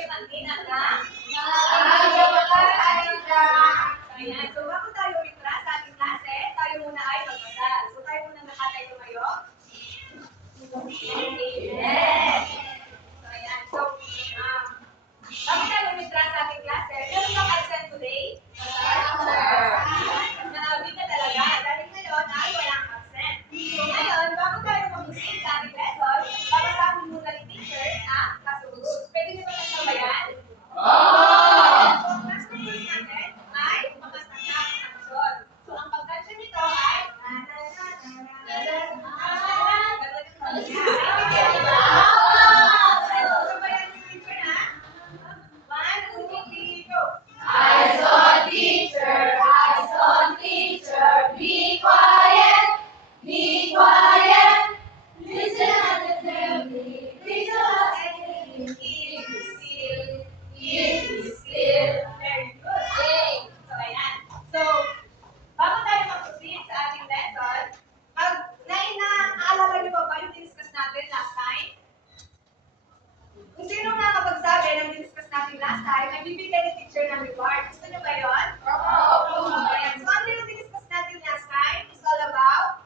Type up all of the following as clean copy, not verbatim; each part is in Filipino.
kayo mag-inat na? Ayan. So, bago tayo umitra sa ating klase, tayo muna ay magdasal. So, tayo muna nakatay tumayo. Amen. So, ayan. So, bago tayo umitra sa ating klase, meron bang absent today? Nakabit na talaga. Dahil ngayon ay walang absent. So, ngayon, bago tayo mag-proceed sa ating lesson, babasahin muna ni teacher ang kasunod. Pwede niyo ba magsabayan? So, ang class rules natin ay makasakap action. So, ang pagkansya nito ay sabayan ni teacher na 1, 2, 3, go! Eyes on teacher, be quiet, be quiet. Listen attentively, please don't keep still, keep still. Very good. So, ayan. So, bago tayo mag-proceed sa ating lesson, naalala niyo ba yung discuss natin last time? Kung sino nakakapagsabi ng discuss natin last time, ay bibigyan ni teacher ng reward. Gusto niyo ba yun? Ayan. So, ano yung discuss natin last time? It's all about?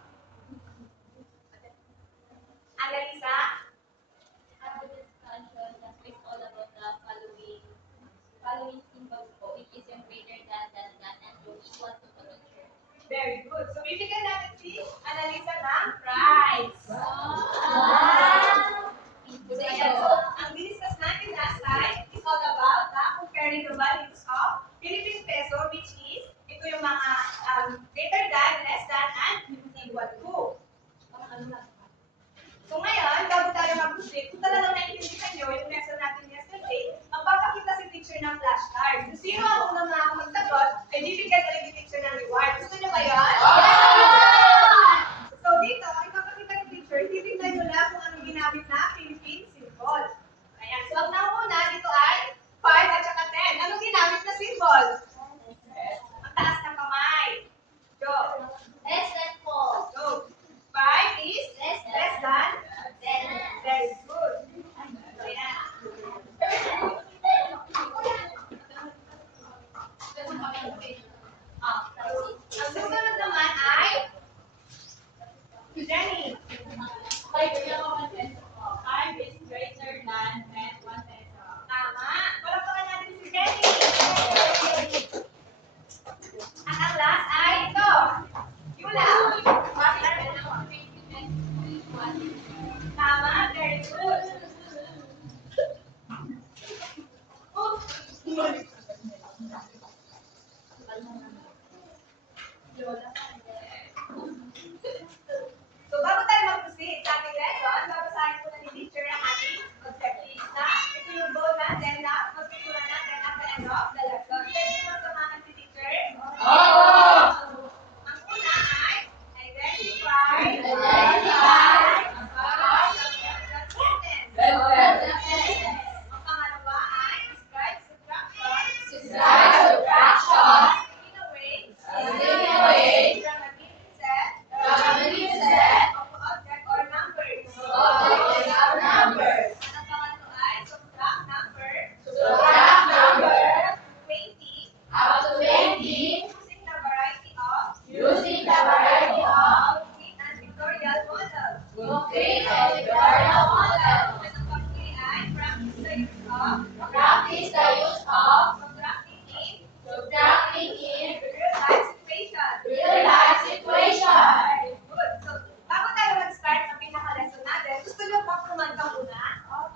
Annalisa? Our discussion is all about the following symbols po, which is yung greater than and yung equal to the church. Very good. So, bibigyan natin si Annalisa ng prize. So, ayan. So, ang discuss natin last time is all about comparing the values of Philippine peso, which is, ito yung mga greater than, less than, and equal to. So, ngayon, bago tayo mag-proceed, kung talagang naiintindihan nyo yung lesson natin yesterday, magpapakita si teacher ng flashcard. Kung sino ang unang makakapagsagot, ay bibigyan talaga ni teacher ng reward. Gusto nyo ba yun? So, dito, ipapakita ni teacher, titignan nyo lang kung anong ginamit na Philippine symbol. Ayan. So, ang nauna dito ay 5 at saka 10. Anong ginamit na symbol? Ang taas ng kamay. Go. Less than 4. So, 5 is less than 10. Very good. So, ayan. Ang susunod naman ay Jenny. 5 is greater than 1 peso. Tama. Palakpakan natin si Jenny. At ang last ay ito. Yula. Tama. Very good. So, bago tayo mag-proceed sa ating lesson, babasahin ko na ni teacher ang ating objectives na ito yung goal natin na magtutunan natin at the end of the lesson. Pwede mo samahan si teacher? Ang una ay identify sentence. Ang pangalawa ay describe subtraction in a way from a given set of object or numbers. At ang pangatlo ay subtract number 20 using the variety of complete and pictorial models. At ang panghuli ay practice the use of subtracting in real life situation. Very good. So, bago tayo mag-start sa pinaka-lesson natin, gusto nyo ba kumanta muna?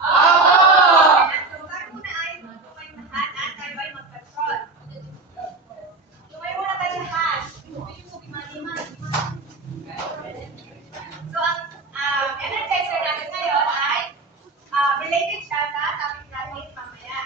Ayan. So, tayo muna ay tumayo lahat at tayo ay mag-patrol. Tumayo muna tayo lahat. So, ang energizer natin ngayon ay related siya sa topic natin mamaya.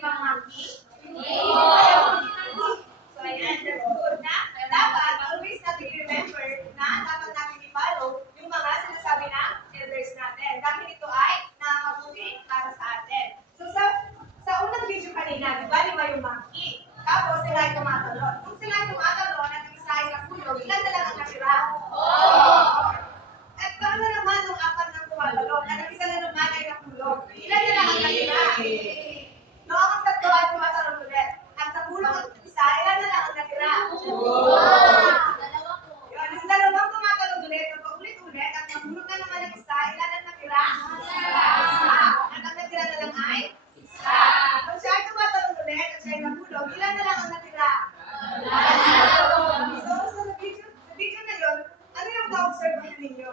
bang monkey? Hindi. So, ayan, that's good na. Dapat, always natin i-remember na dapat natin i-follow yung mga sinasabi ng elders natin. Dahil ito ay nakakabuti para sa atin. So, sa unang video kanina, di ba, 5 yung monkey? Tapos, sila ay tumatalon. Kung sila ay tumatalon at isa ay nakulog, ilan na lang ang natira? At paano naman nung 4 nang tumatalon at ang isa na naman ay nakulog? Ilan na lang ang natira? No, ang 3 ay tumatalon ulit. At nakulog ang isa, ilan na lang ang natira? Dalawa po. Yun, yung dalawang tumatalon ulit, paulit-ulit, at nakulog na naman ang isa, ilan ang natira? Isa. At ang natira na lang ay? Isa. Kung siya ay tumatalon ulit at siya ay nakulog, ilan na lang ang natira? So, sa video na yun, ano yung na-observe ninyo?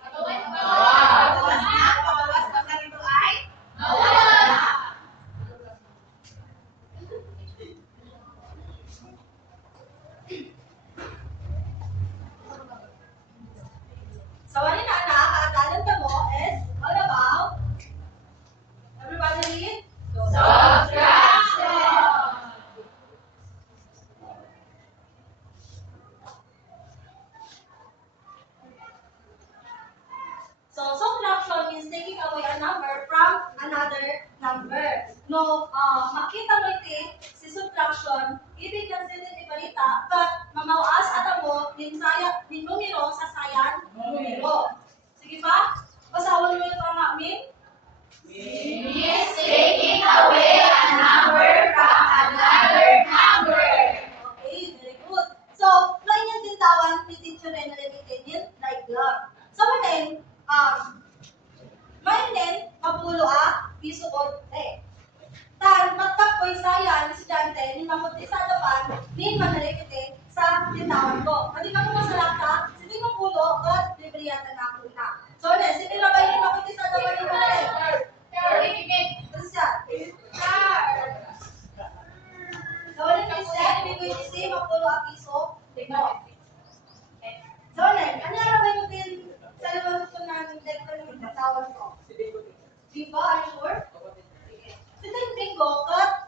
Pabawas na, pabawas na ganito ay? So, ano na anak, kaagalan ka mo is all about, everybody read? So, subtraction means taking away a number from another number. No, makita mo iti si subtraction, ibig kasi din ibalita, kat mamawas at mo, nin numero sa sayan numero. Sige ba? Basawan mo yung amin? Means taking away a number from another number. Okay, very good. So, lain yung tintawan ni teacher na nalilitin like lang. So, manin, mainin, mapulo piso o tan, magtapoy sayan, estudyante, ni mamuti sa dapan, ni manalilitin sa tintawan ko. Pwede ka mo masalata, sige mapulo, at libriyatan na ako na. So, sige na ba yung mamuti sa dapan ni manalilitin? Terus siya. So, ano yung step? Ibig ko isi, mapulo piso, tingno. So, ano yung ba yung din sa limang ko namin like yung katawan ko? Diba? Are you sure? Sige. Ito yung bingo, cut.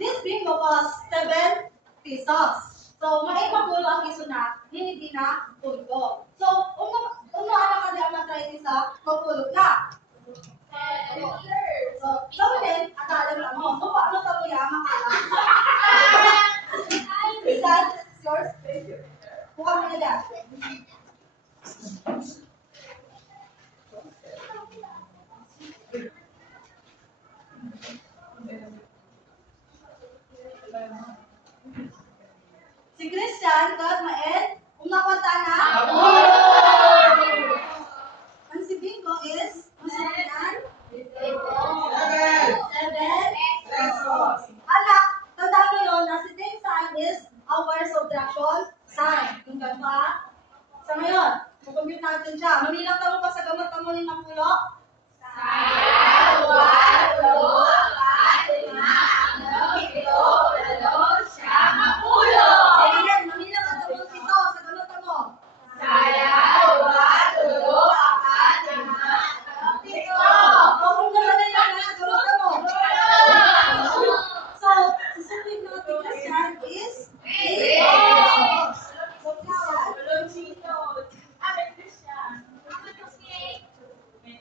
This bingo costs 7 pesos. So, may mapulo ang piso na, hindi na pulo. So, ano ka di ang matry sa mapulo na? So, then, akala lang mo. So, paano ka mo yung makala? Is that yours? Bukan mo na dati. Si Christian, God, maen, umakwata na? Ang si Bingo is, ang sabi yan? 7 pesos. Anak, tandaan mo yun, na si same sign is our subtraction sign. Yung ganda. Sa ngayon, kukumpute natin siya. Mamilang tamo pa sa gamot tamo ni Napulo? Sige yan, mamilang ka tamo pito sa gamot tamo. Kung gano'n na yan, sa gamot tamo. So, susunod natin Christian is 3 pesos. So,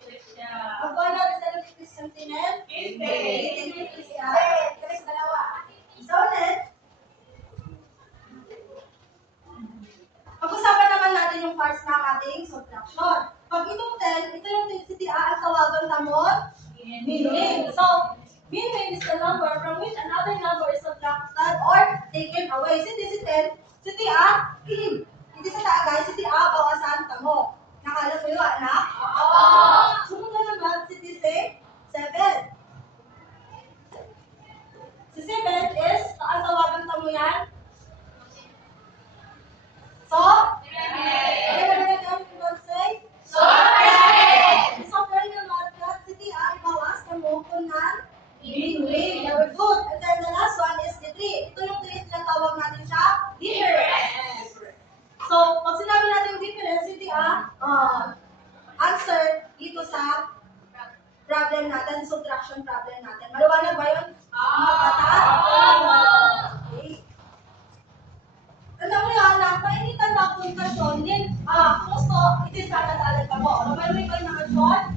Christian, magkuha natin sa Lucas Christian Tinel? 18 Christian. So, ulit, pag-usapan naman natin yung parts ng ating subtraction. Pag itong 10, ito yung CTA ang tawagan tamon? Mean. So, mean is the number from which another number is subtracted or taken away. Si 10, CTA, kilim. Hindi sa taagay, CTA, bawasan tamo. Nakala ko yun, anak? Sumunod naman, si 7. Si 7 is, ang tawagan tamo yan? So, very good. City ay bawas tamo kung nan win. Very good. And then the last one is the 3. Ito yung 3 na tawag natin siya difference. So, pag sinabi natin difference, city answer dito sa problem natin, subtraction problem natin. Maliwanag ba yun? Mga bata? Okay. Alam mo yan, painitan na akong kasyon, din, kumusto, itis kakatalag ka mo. Ano ba yung kayo na kasyon?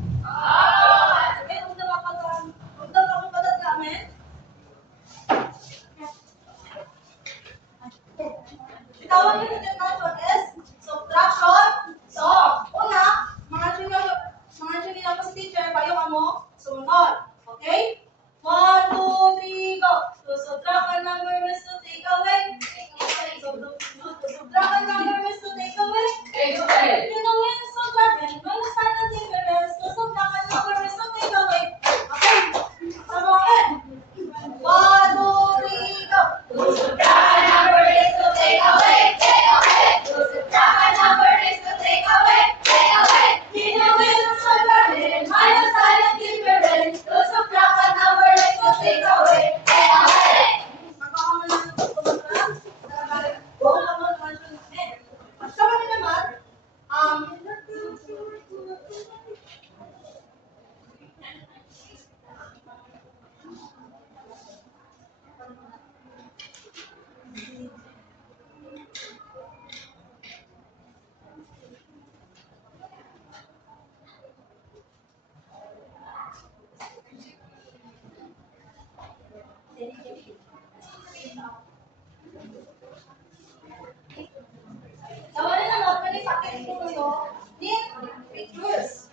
Sige, huwag na mapagat namin. Bitawan niyo sa kasyon is subtraction. So, una, mga junior ko sa teacher, payong mo, sunod. Okay? 1, 2, 3, go! To subtract a number is to take away. Subtract a number is to take away. You know when to subtract and when to start the difference. To subtract a number is to take away. Okay? Sabakan. 1, 2, 3, go! To subtract a number is to take away. To subtract a number is to take away. You know when to subtract and minus sign of difference. To subtract a number is to take away. Magkakaman lang ito kumatra. Buong naman naman siya. Sa mga naman, Tawanan na naman kami pakit ko kayo ni pictures.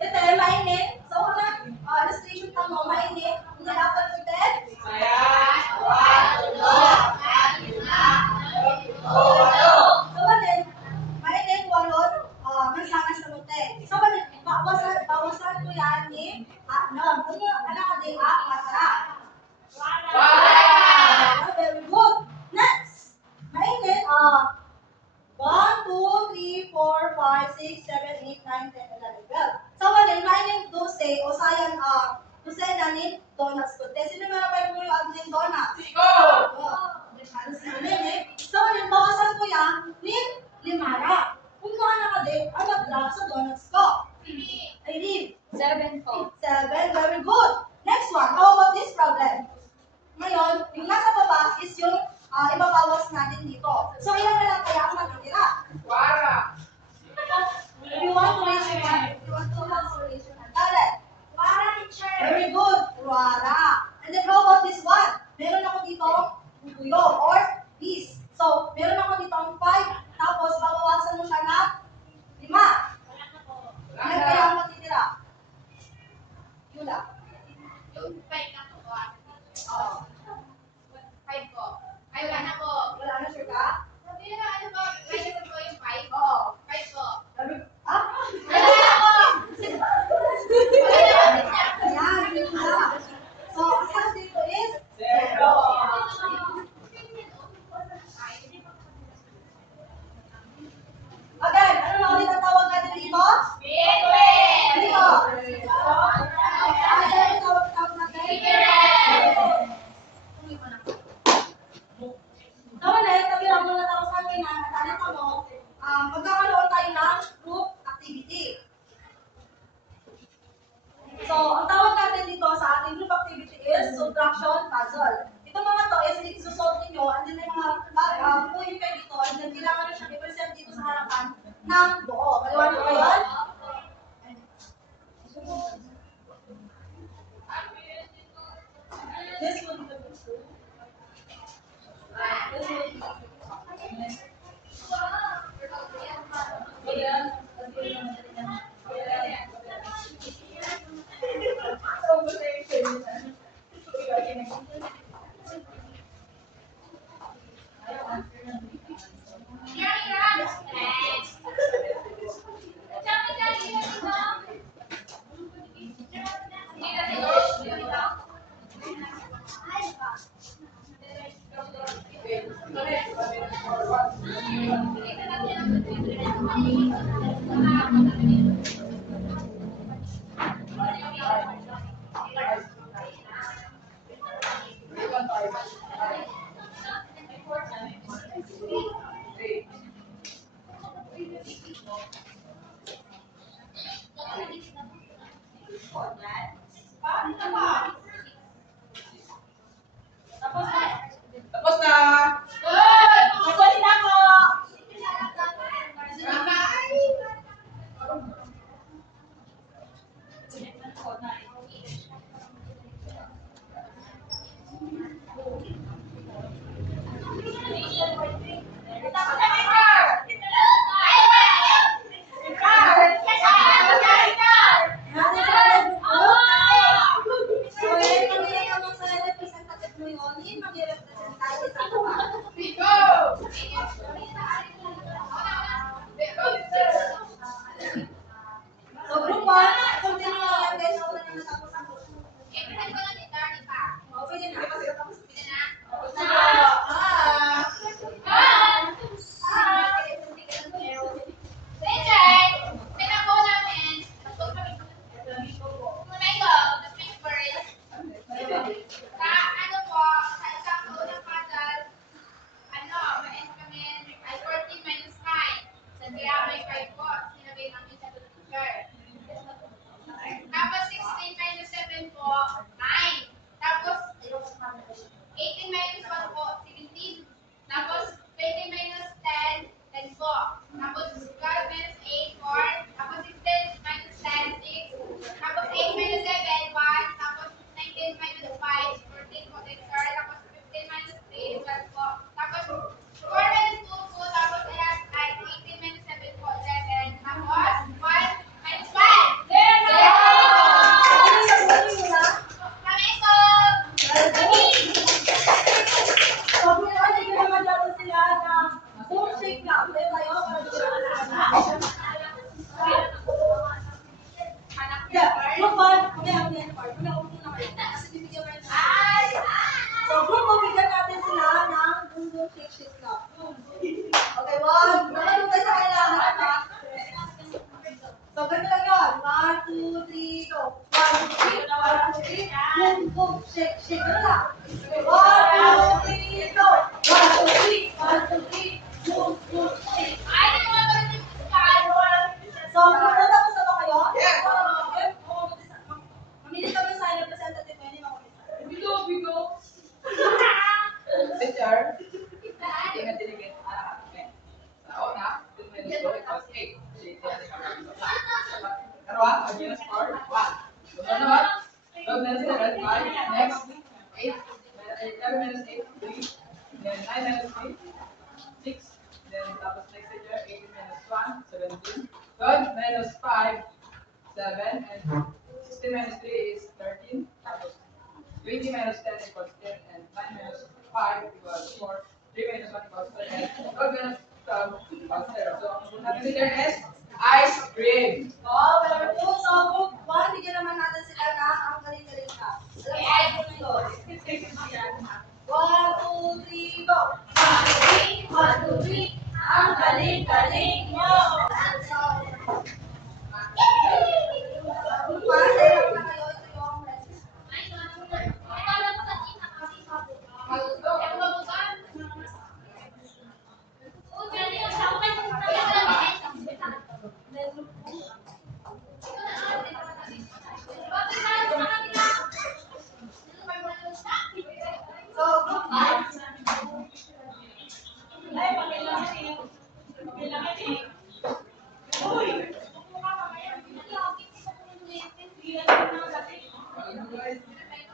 Ito ay mainit. So, una, illustration ka mo, mainit. Hindi dapat ito. So, din, mainit, walon, mansanas na mute. So, din, bawasan ko yan ni, no, kung anak ka din, mata. Very good. Next. Mainit, 1, 2, 3, 4, 5, 6, 7, 8, 9, 10, 11, 12. So, din, mainit, 12, o sayan, 12 na ni donuts ko. Sino meron kayo mo yung ating donuts? Halos namin eh. So, bawasan ko yan ni limara. Kung ano ka din, ang mag-drop sa donuts ko. I read. 7 po. 7, very good. Next one, how about this problem? Ngayon, yung nasa baba is yung ibabawas natin dito. So, ilan na lang kaya ang matitira? If you want to raise your hand, if you want to raise your hand. Talent. Very good. Wala. And then how about this one? Meron ako dito buyo or this. So, meron ako dito 5. Tapos, babawasan mo siya na 5. Ilan kaya ang matitira? Yula. Oh. Wala na sure ka? Oo. Ayan, yula. So, ang sagot dito is 0. Again, ano na ulit ang tawag natin dito? Dito. Ano yung tawag natin? Tama na, tabiran mo na tapos sa akin na natanong mo, magkakaroon tayo ng group activity. So, ang tawag natin dito sa ating group activity is subtraction puzzle. Itong mga to is isusolve ninyo, and then may mga pupuhin kayo dito, and then kailangan nyo siyang i-present dito sa harapan ng buo. Maliwanag ba yun? This will be the picture. This will be shit lang. Okay, one. Nakalong tayo sa kailangan, ha? So, ganito lang yun. 1, 2, 3, go. 1, 2, 3. 1, 2, 3. Boom, boom. Shake, shake. Ganun lang. 1, 2, 3, go. 1, 2, 3. 1, 2, 3. Boom, boom. Shake. So, pupunta ko sa ba kayo? Yes. Mamili kami sa representative ngayon. Bigo. Teacher. Ingat dinigit. Sa una, 2 minutes go equals 8. Dalawa, again score 1. Sunod, 12 minutes 7, 5. Next, 8. 11 minutes 8, 3. Then 9 minutes 3, 6. Then tapos next teacher, 18 minutes 1, 17. 12 minus 5, 7. And 16 minus 3 is 13. Tapos 20 minus 10 equals 10. And 9 minus 5 equals 4. 3 minus 1 equals 3. And 12 minus 12 equals 0. So, ang natin teacher is ice cream. Oh, very good. So, group 1, bigyan naman natin sila na ang galing-galing ka. Alam mo, ano yun? 1, 2, 3, go! 1, 2, 3, ang galing-galing mo! So, group 1, sa'yo lang na kayo. Ito yung message. Then, group 2. So, group 5.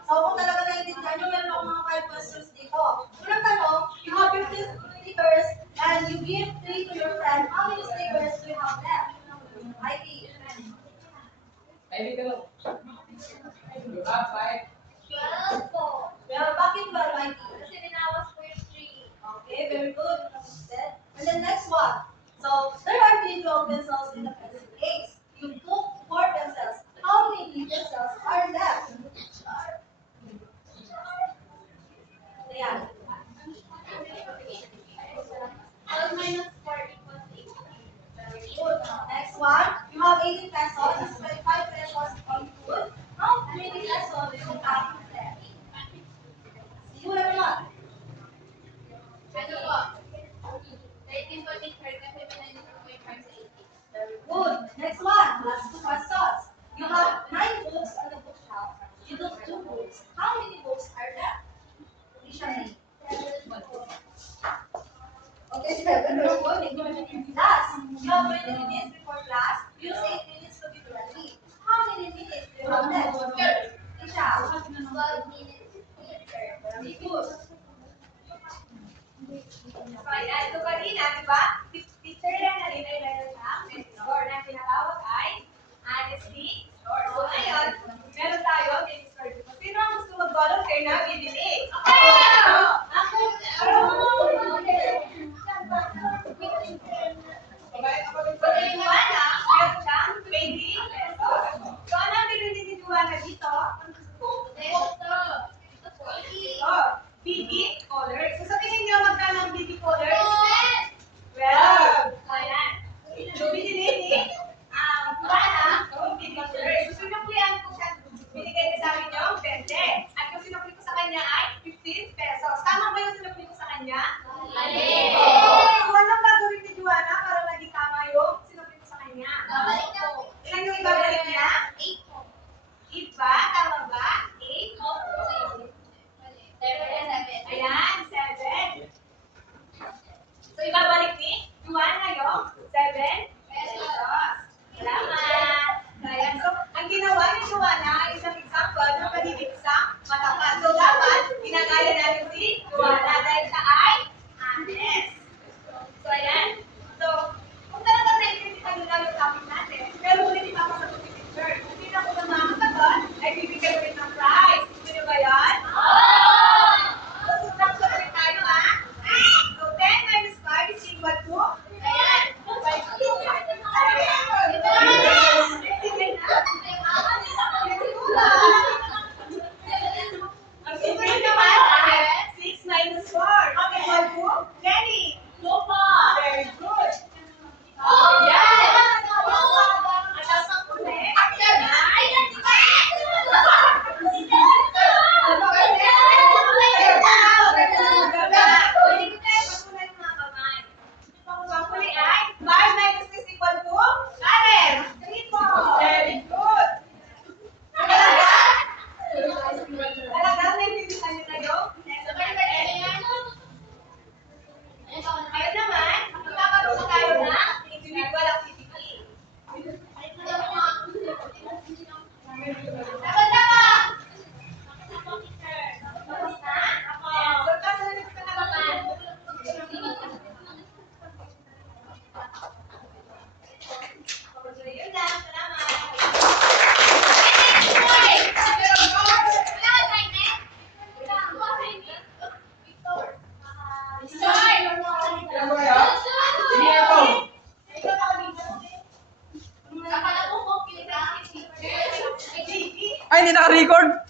So, kung talaga naiintindihan nyo, meron akong mga 5 questions dito. Unang tanong, you have 15 stickers and you give 3 to your friend. How many stickers do you have left? Mikey. Maybe go. You have 5. Well, bakit ba, Mikey? Okay, very good. And then next one. So, there are 3 12 pencils in the pencil case. You took 4 pencils. How many pencils are left? Ayan. Good. Next one. You have 18 pesos. You spend 5 pesos on food. How many pesos do you have left? Siguro naman. Very good. Next one. Last 2 questions. You have 9 books on the bookshelf. You took 2 books. How many books are left? Hindi siya name. Okay, 7. Very good. Last. You have 20 minutes before class. Use 8 minutes to be ready. How many minutes do you have left? Hindi siya. Very good. So, ayan. So, kanina, di ba? Teacher lang na rin ay meron siyang mentor na tinatawag ay honesty score. So, ngayon, meron tayo mini score dito. Sino ang gusto mag-volunteer na bibili? So, yung Juana, meron siyang 20 pesos. So, ano ang bibili ni Juana dito? BB colors. So, sa tingin niyo magkano ang BB colors? 12. Ayan. So, binili ni Juana yung BB colors. So, sinuklian ko siya. Binigay niya sa amin yung 20. At yung sinukli ko sa kanya ay 15 pesos. Ay, hindi naka-record.